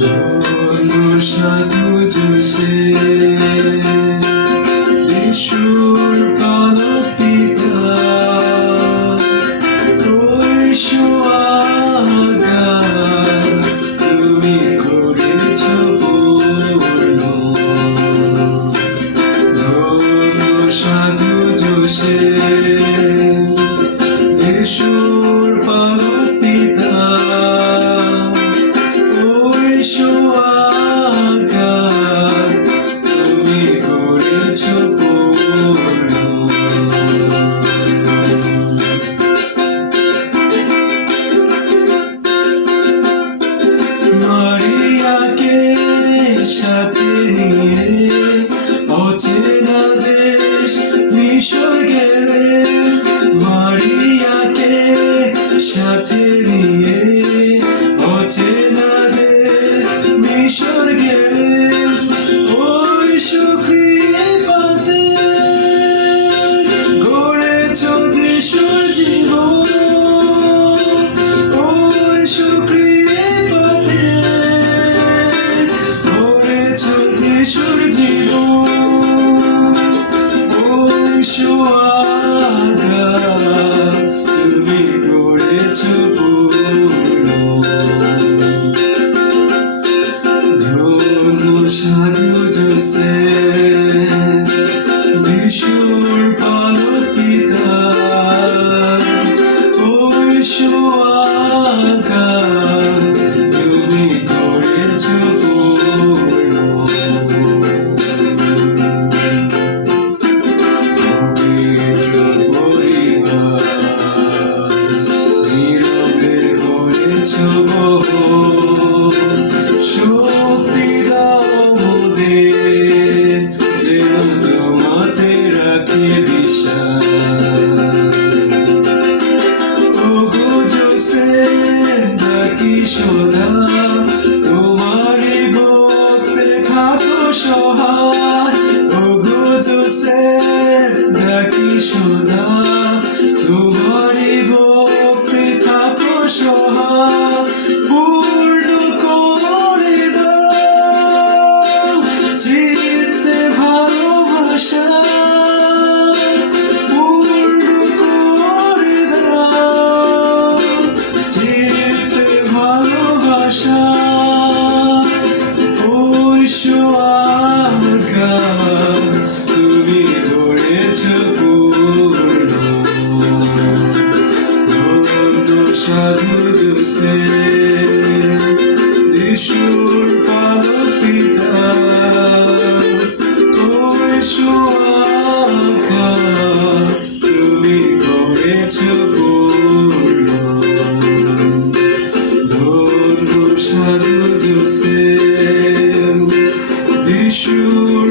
ধন্য সাধু যোসেফ, যিশুর পালক পিতা, ঐশো আজ্ঞা তুমি করেছ পূর্ণ। ধন্য সাধু যোসেফ, যিশুর পালক পিতা, ঐশো আজ্ঞা তুমি করেছ পূর্ণ। মারিয়াকে সাথে নিয়ে অচেনা দেশ মিশর গেলেন। মারিয়াকে সাথে নিয়ে অচেনা দেশ মিশর গেলেন। ওই সুকৃপাতে গড়েছ যিশুর জীবন। ওই সুকৃপাতে গড়েছ যিশুর জীবন। ঐশো আজ্ঞা তুমি করেছ পূর্ণ। ধন্য সাধু যোসেফ, যিশুর পালক পিতা, ঐশো আজ্ঞা তুমি করেছ পূর্ণ। পবিত্র পরিবার নীরবে করেছ বহন। শক্তি দাও মোদের, যেন তোমাতে রাখি বিশ্বাস। ওগো যোসেফ ডাকি সদা, তোমারই ভক্তে থাকো সহায়। ওগো যোসেফ ডাকি সদা, তোমারই ভক্তে থাকো সহায়। পূর্ণ করে দাও চিত্তে ভালোবাসা, পূর্ণ করে দাও চিত্তে ভালোবাসা। ঐশো আজ্ঞা তুমি করেছ পূর্ণ। ধন্য সাধু যোসেফ, যিশুর পালক পিতা, ঐশো আজ্ঞা তুমি করেছ পূর্ণ। ধন্য সাধু যোসেফ, যিশুর